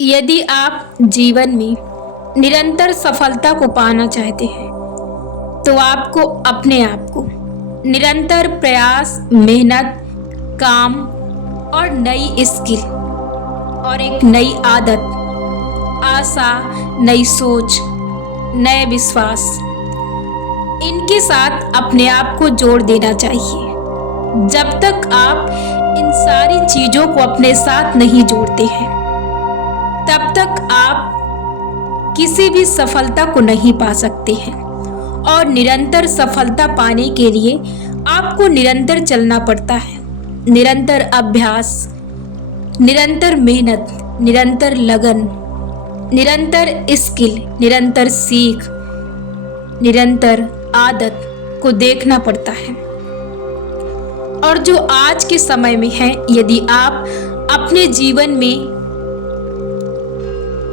यदि आप जीवन में निरंतर सफलता को पाना चाहते हैं तो आपको अपने आप को निरंतर प्रयास, मेहनत, काम और नई स्किल और एक नई आदत, आशा, नई सोच, नए विश्वास, इनके साथ अपने आप को जोड़ देना चाहिए। जब तक आप इन सारी चीजों को अपने साथ नहीं जोड़ते हैं तब तक आप किसी भी सफलता को नहीं पा सकते हैं। और निरंतर सफलता पाने के लिए आपको निरंतर चलना पड़ता है। निरंतर अभ्यास, निरंतर मेहनत, निरंतर लगन, निरंतर स्किल, निरंतर सीख, निरंतर आदत को देखना पड़ता है। और जो आज के समय में है, यदि आप अपने जीवन में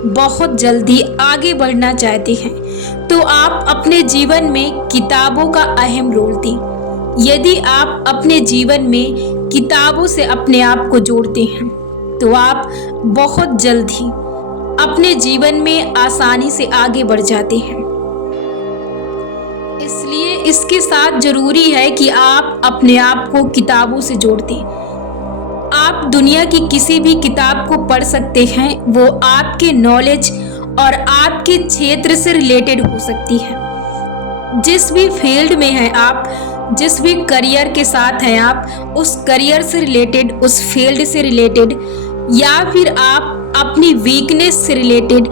बहुत जल्दी आगे बढ़ना चाहते हैं तो आप अपने जीवन में किताबों का अहम रोल दें। यदि आप अपने जीवन में किताबों से अपने आप को जोड़ते हैं तो आप बहुत जल्दी अपने जीवन में आसानी से आगे बढ़ जाते हैं। इसलिए इसके साथ जरूरी है कि आप अपने आप को किताबों से जोड़ दें। आप दुनिया की किसी भी किताब को पढ़ सकते हैं, वो आपके नॉलेज और आपके क्षेत्र से रिलेटेड हो सकती है। जिस भी फील्ड में हैं आप, जिस भी करियर के साथ हैं आप, उस करियर से रिलेटेड, उस फील्ड से रिलेटेड, या फिर आप अपनी वीकनेस से रिलेटेड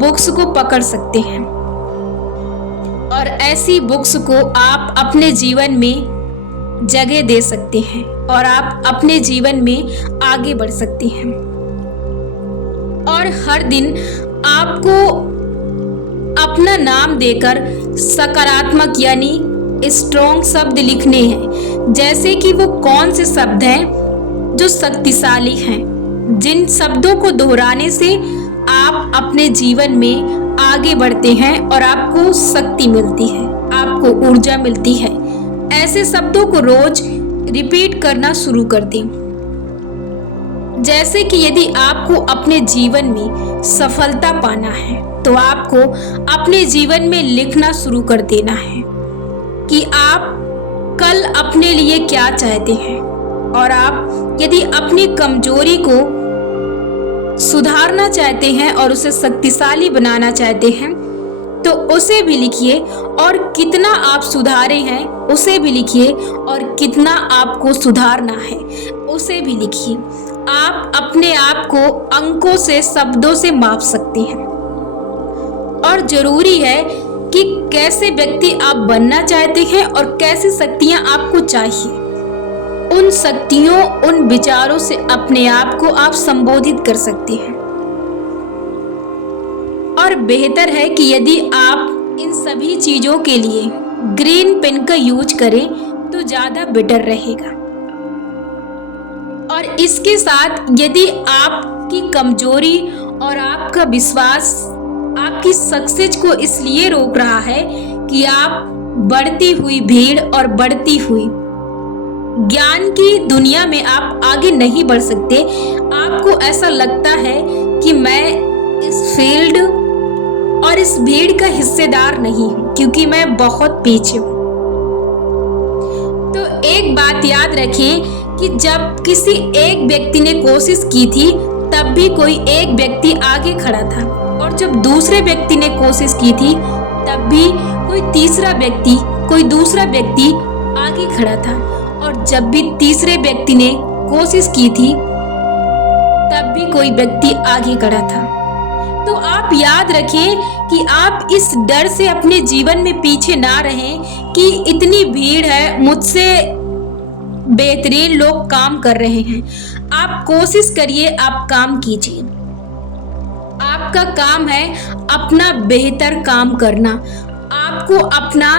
बुक्स को पकड़ सकते हैं। और ऐसी बुक्स को आप अपने जीवन में जगह दे सकते हैं और आप अपने जीवन में आगे बढ़ सकते हैं। और हर दिन आपको अपना नाम देकर सकारात्मक यानी स्ट्रॉन्ग शब्द लिखने हैं। जैसे कि वो कौन से शब्द हैं जो शक्तिशाली हैं, जिन शब्दों को दोहराने से आप अपने जीवन में आगे बढ़ते हैं और आपको शक्ति मिलती है, आपको ऊर्जा मिलती है। ऐसे शब्दों को रोज रिपीट करना शुरू कर दें। जैसे कि यदि आपको अपने जीवन में सफलता पाना है तो आपको अपने जीवन में लिखना शुरू कर देना है कि आप कल अपने लिए क्या चाहते हैं। और आप यदि अपनी कमजोरी को सुधारना चाहते हैं और उसे शक्तिशाली बनाना चाहते हैं तो उसे भी लिखिए, और कितना आप सुधारे हैं उसे भी लिखिए, और कितना आपको सुधारना है उसे भी लिखिए। आप अपने आप को अंकों से, शब्दों से माप सकते हैं। और जरूरी है कि कैसे व्यक्ति आप बनना चाहते हैं और कैसी शक्तियां आपको चाहिए। उन शक्तियों, उन विचारों से अपने आप को आप संबोधित कर सकते हैं। और बेहतर है कि यदि आप इन सभी चीजों के लिए ग्रीन पेन का यूज करें तो ज्यादा बेटर रहेगा। और इसके साथ यदि आपकी कमजोरी और आपका विश्वास आपकी सक्सेस को इसलिए रोक रहा है कि आप बढ़ती हुई भीड़ और बढ़ती हुई ज्ञान की दुनिया में आप आगे नहीं बढ़ सकते, आपको ऐसा लगता है कि मैं इस फील्ड और इस भीड़ का हिस्सेदार नहीं हूं क्योंकि मैं बहुत पीछे हूं, तो एक बात याद रखें कि जब किसी एक व्यक्ति ने कोशिश की थी तब भी कोई एक व्यक्ति आगे खड़ा था, और जब दूसरे व्यक्ति ने कोशिश की थी तब भी कोई तीसरा व्यक्ति, कोई दूसरा व्यक्ति आगे खड़ा था, और जब भी तीसरे व्यक्ति ने कोशिश की थी तब भी कोई व्यक्ति आगे खड़ा था। तो आप याद रखें कि आप इस डर से अपने जीवन में पीछे ना रहें कि इतनी भीड़ है, मुझसे बेहतरीन लोग काम कर रहे हैं। आप कोशिश करिए, आप काम कीजिए। आपका काम है अपना बेहतर काम करना। आपको अपना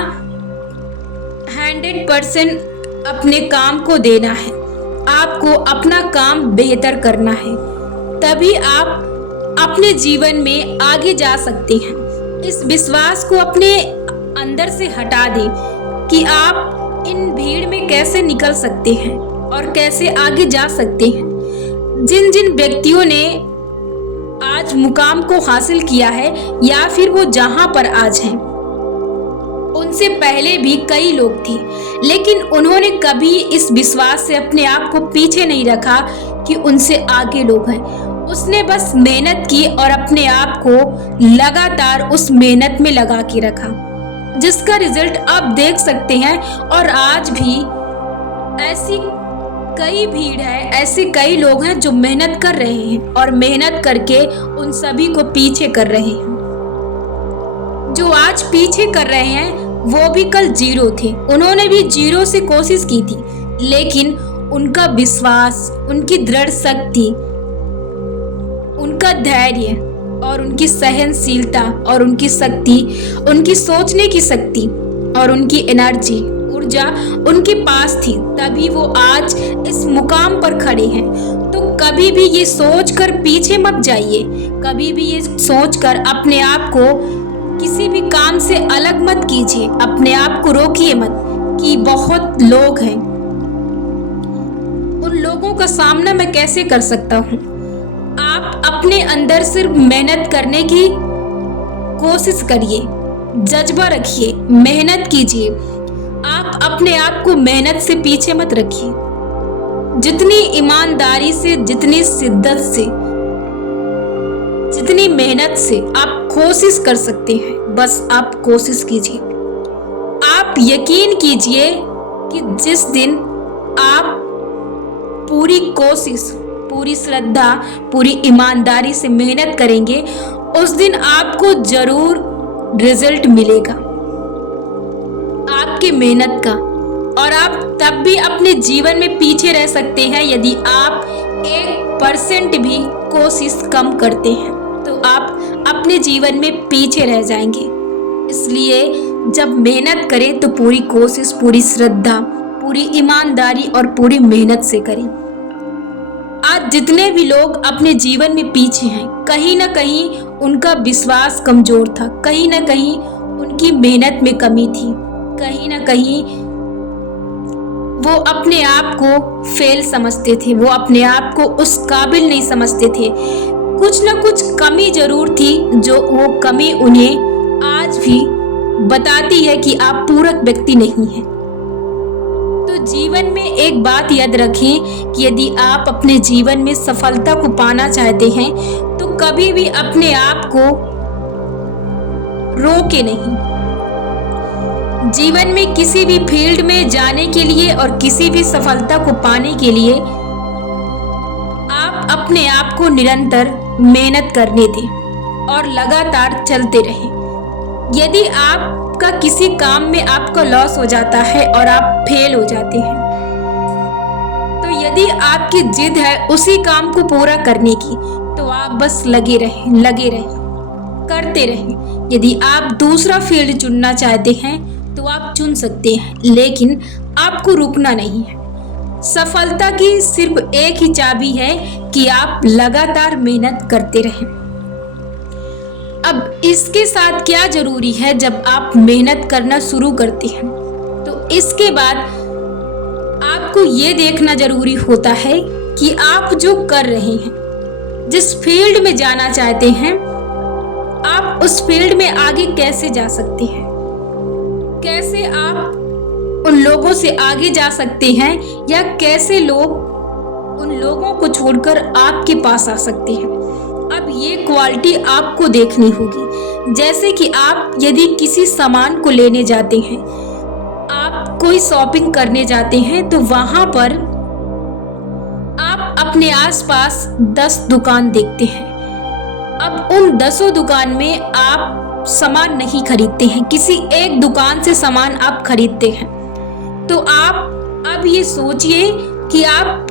100% अपने काम को देना है। आपको अपना काम बेहतर करना है, तभी आप अपने जीवन में आगे जा सकते हैं। इस विश्वास को अपने अंदर से हटा दें कि आप इन भीड़ में कैसे निकल सकते हैं और कैसे आगे जा सकते हैं। जिन जिन व्यक्तियों ने आज मुकाम को हासिल किया है या फिर वो जहां पर आज हैं। उनसे पहले भी कई लोग थे, लेकिन उन्होंने कभी इस विश्वास से अपने आप को पीछे नहीं रखा कि उनसे आगे लोग हैं। उसने बस मेहनत की और अपने आप को लगातार उस मेहनत में लगा के रखा, जिसका रिजल्ट आप देख सकते हैं। और आज भी ऐसी कई भीड़ है, ऐसे कई लोग हैं जो मेहनत कर रहे हैं और मेहनत करके उन सभी को पीछे कर रहे हैं। जो आज पीछे कर रहे हैं वो भी कल जीरो थे, उन्होंने भी जीरो से कोशिश की थी, लेकिन उनका विश्वास, उनकी दृढ़ शक्ति, उनका धैर्य और उनकी सहनशीलता और उनकी शक्ति, उनकी सोचने की शक्ति और उनकी एनर्जी, ऊर्जा उनके पास थी, तभी वो आज इस मुकाम पर खड़े हैं। तो कभी भी ये सोचकर पीछे मत जाइए, कभी भी ये सोचकर अपने आप को किसी भी काम से अलग मत कीजिए, अपने आप को रोकिए मत कि बहुत लोग हैं, उन लोगों का सामना मैं कैसे कर सकता हूँ। आप अपने अंदर सिर्फ मेहनत करने की कोशिश करिए, जज्बा रखिए, मेहनत कीजिए। आप अपने आप को मेहनत से पीछे मत रखिए। जितनी ईमानदारी से, जितनी शिद्दत से, जितनी मेहनत से आप कोशिश कर सकते हैं, बस आप कोशिश कीजिए। आप यकीन कीजिए कि जिस दिन आप पूरी कोशिश, पूरी श्रद्धा, पूरी ईमानदारी से मेहनत करेंगे, उस दिन आपको जरूर रिजल्ट मिलेगा आपकी मेहनत का। और आप तब भी अपने जीवन में पीछे रह सकते हैं यदि आप 1% भी कोशिश कम करते हैं, तो आप अपने जीवन में पीछे रह जाएंगे। इसलिए जब मेहनत करें तो पूरी कोशिश, पूरी श्रद्धा, पूरी ईमानदारी और पूरी मेहनत से करें। आज जितने भी लोग अपने जीवन में पीछे हैं, कहीं ना कहीं उनका विश्वास कमजोर था, कहीं ना कहीं उनकी मेहनत में कमी थी, कहीं ना कहीं वो अपने आप को फेल समझते थे, वो अपने आप को उस काबिल नहीं समझते थे। कुछ ना कुछ कमी जरूर थी, जो वो कमी उन्हें आज भी बताती है कि आप पूरक व्यक्ति नहीं हैं। तो जीवन में एक बात याद रखें कि यदि आप अपने जीवन में सफलता को पाना चाहते हैं तो कभी भी अपने आप को रोके नहीं। जीवन में किसी भी फील्ड में जाने के लिए और किसी भी सफलता को पाने के लिए आप अपने आप को निरंतर मेहनत करने दें और लगातार चलते रहें। यदि आपका किसी काम में आपका लॉस हो जाता है और आप फेल हो जाते हैं, तो यदि आपकी जिद है उसी काम को पूरा करने की, तो आप बस लगे रहें, करते रहें। यदि आप दूसरा फील्ड चुनना चाहते हैं तो आप चुन सकते हैं, लेकिन आपको रुकना नहीं है। सफलता की सिर्फ एक ही चाबी है कि आप लगातार मेहनत करते रहें। अब इसके साथ क्या जरूरी है, जब आप मेहनत करना शुरू करते हैं तो इसके बाद आपको ये देखना जरूरी होता है कि आप जो कर रहे हैं, जिस फील्ड में जाना चाहते हैं, आप उस फील्ड में आगे कैसे जा सकते हैं, कैसे आप उन लोगों से आगे जा सकते हैं, या कैसे लोग उन लोगों को छोड़कर आपके पास आ सकते हैं। अब ये क्वालिटी आपको देखनी होगी। जैसे कि आप यदि किसी सामान को लेने जाते हैं, आप कोई शॉपिंग करने जाते हैं, तो वहां पर आप अपने आसपास 10 दुकान देखते हैं। अब उन 10 दुकान में आप सामान नहीं खरीदते हैं, किसी एक दुकान से सामान आप खरीदते हैं। तो आप अब ये सोचिए कि आप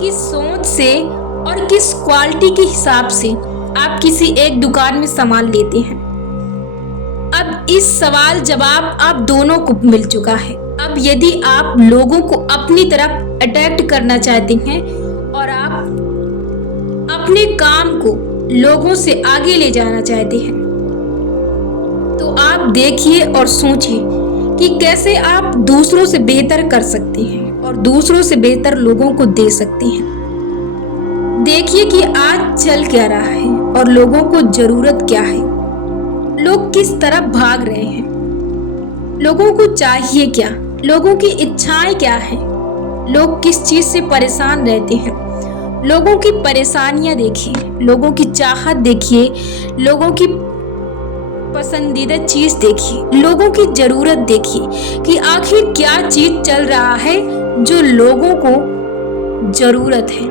किस सोच से और किस क्वालिटी के हिसाब से आप किसी एक दुकान में सामान लेते हैं। अब इस सवाल जवाब आप दोनों को मिल चुका है। अब यदि आप लोगों को अपनी तरफ अट्रैक्ट करना चाहते हैं और आप अपने काम को लोगों से आगे ले जाना चाहते हैं, तो आप देखिए और सोचिए कि कैसे आप दूसरों से बेहतर कर सकते हैं और दूसरों से बेहतर लोगों को दे सकते हैं। देखिए कि आज चल क्या रहा है और लोगों को जरूरत क्या है। लोग किस तरफ भाग रहे हैं, लोगों को चाहिए क्या, लोगों की इच्छाएं क्या है, लोग किस चीज से परेशान रहते हैं। लोगों की परेशानियां देखिए, लोगों की चाहत देखिए, लोगों की पसंदीदा चीज देखिए, लोगों की जरूरत देखिए कि आखिर क्या चीज चल रहा है जो लोगों को जरूरत है।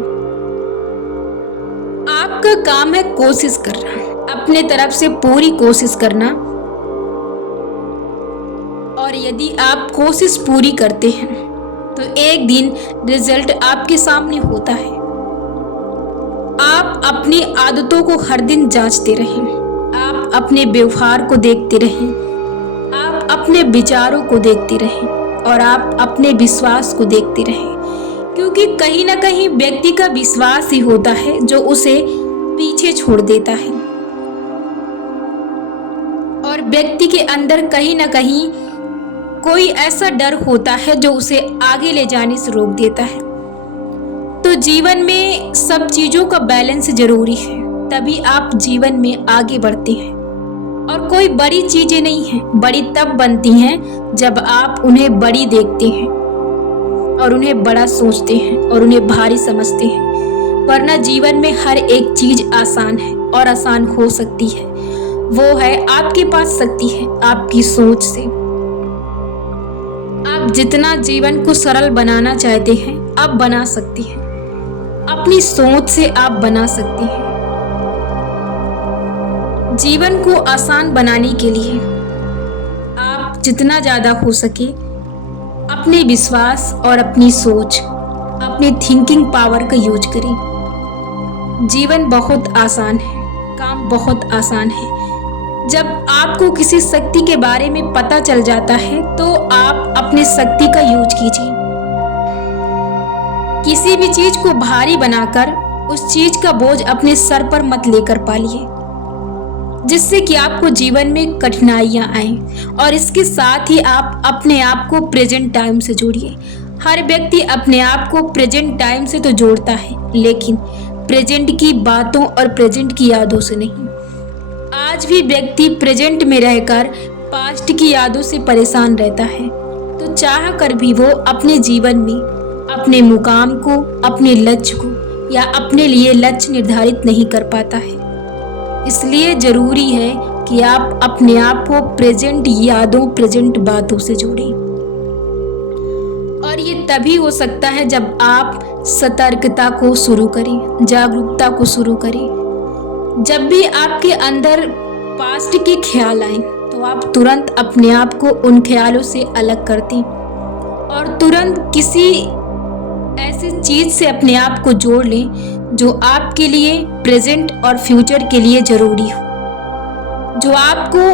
आपका काम है कोशिश करना, अपने तरफ से पूरी कोशिश करना, और यदि आप कोशिश पूरी करते हैं तो एक दिन रिजल्ट आपके सामने होता है। आप अपनी आदतों को हर दिन जांचते रहें, आप अपने व्यवहार को देखते रहें, आप अपने विचारों को देखते रहें और आप अपने विश्वास को देखते रहें, क्योंकि कहीं ना कहीं व्यक्ति का विश्वास ही होता है जो उसे पीछे छोड़ देता है और व्यक्ति के अंदर कहीं ना कहीं कोई ऐसा डर होता है जो उसे आगे ले जाने से रोक देता है। तो जीवन में सब चीजों का बैलेंस जरूरी है, तभी आप जीवन में आगे बढ़ते हैं। और कोई बड़ी चीजें नहीं हैं, बड़ी तब बनती हैं जब आप उन्हें बड़ी देखते हैं और उन्हें बड़ा सोचते हैं और उन्हें भारी समझते हैं। वरना जीवन में हर एक चीज आसान है और आसान हो सकती है, वो है आपके पास शक्ति है आपकी सोच से। आप जितना जीवन को सरल बनाना चाहते हैं आप बना सकती हैं, अपनी सोच से आप बना सकती हैं। जीवन को आसान बनाने के लिए आप जितना ज्यादा हो सके अपने विश्वास और अपनी सोच, अपनी थिंकिंग पावर का यूज करें। जीवन बहुत आसान है, काम बहुत आसान है। जब आपको किसी शक्ति के बारे में पता चल जाता है तो आप अपनी शक्ति का यूज कीजिए। किसी भी चीज को भारी बनाकर उस चीज का बोझ अपने सर पर मत लेकर पालिए, जिससे कि आपको जीवन में कठिनाइयां आएं। और इसके साथ ही आप अपने आप को प्रेजेंट टाइम से जोड़िए। हर व्यक्ति अपने आप को प्रेजेंट टाइम से तो जोड़ता है, लेकिन प्रेजेंट की बातों और प्रेजेंट की यादों से नहीं। आज भी व्यक्ति प्रेजेंट में रहकर पास्ट की यादों से परेशान रहता है, तो चाह कर भी वो अपने जीवन में अपने मुकाम को, अपने लक्ष्य को या अपने लिए लक्ष्य निर्धारित नहीं कर पाता है। इसलिए जरूरी है कि आप अपने आप को प्रेजेंट यादों, प्रेजेंट बातों से जोड़ें। और ये तभी हो सकता है जब आप सतर्कता को शुरू करें, जागरूकता को शुरू करें। जब भी आपके अंदर पास्ट के ख्याल आए तो आप तुरंत अपने आप को उन ख्यालों से अलग कर दें और तुरंत किसी ऐसी चीज से अपने आप को जोड़ लें जो आपके लिए प्रेजेंट और फ्यूचर के लिए जरूरी हो, जो आपको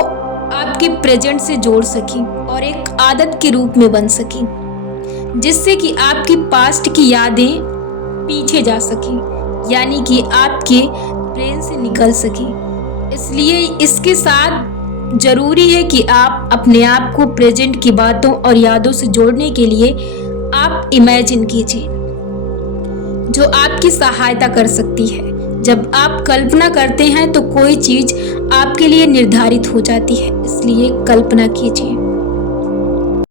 आपके प्रेजेंट से जोड़ सके और एक आदत के रूप में बन सके, जिससे कि आपकी पास्ट की यादें पीछे जा सकें, यानी कि आपके ब्रेन से निकल सके। इसलिए इसके साथ जरूरी है कि आप अपने आप को प्रेजेंट की बातों और यादों से जोड़ने के लिए आप इमेजिन कीजिए, जो आपकी सहायता कर सकती है। जब आप कल्पना करते हैं तो कोई चीज आपके लिए निर्धारित हो जाती है, इसलिए कल्पना कीजिए।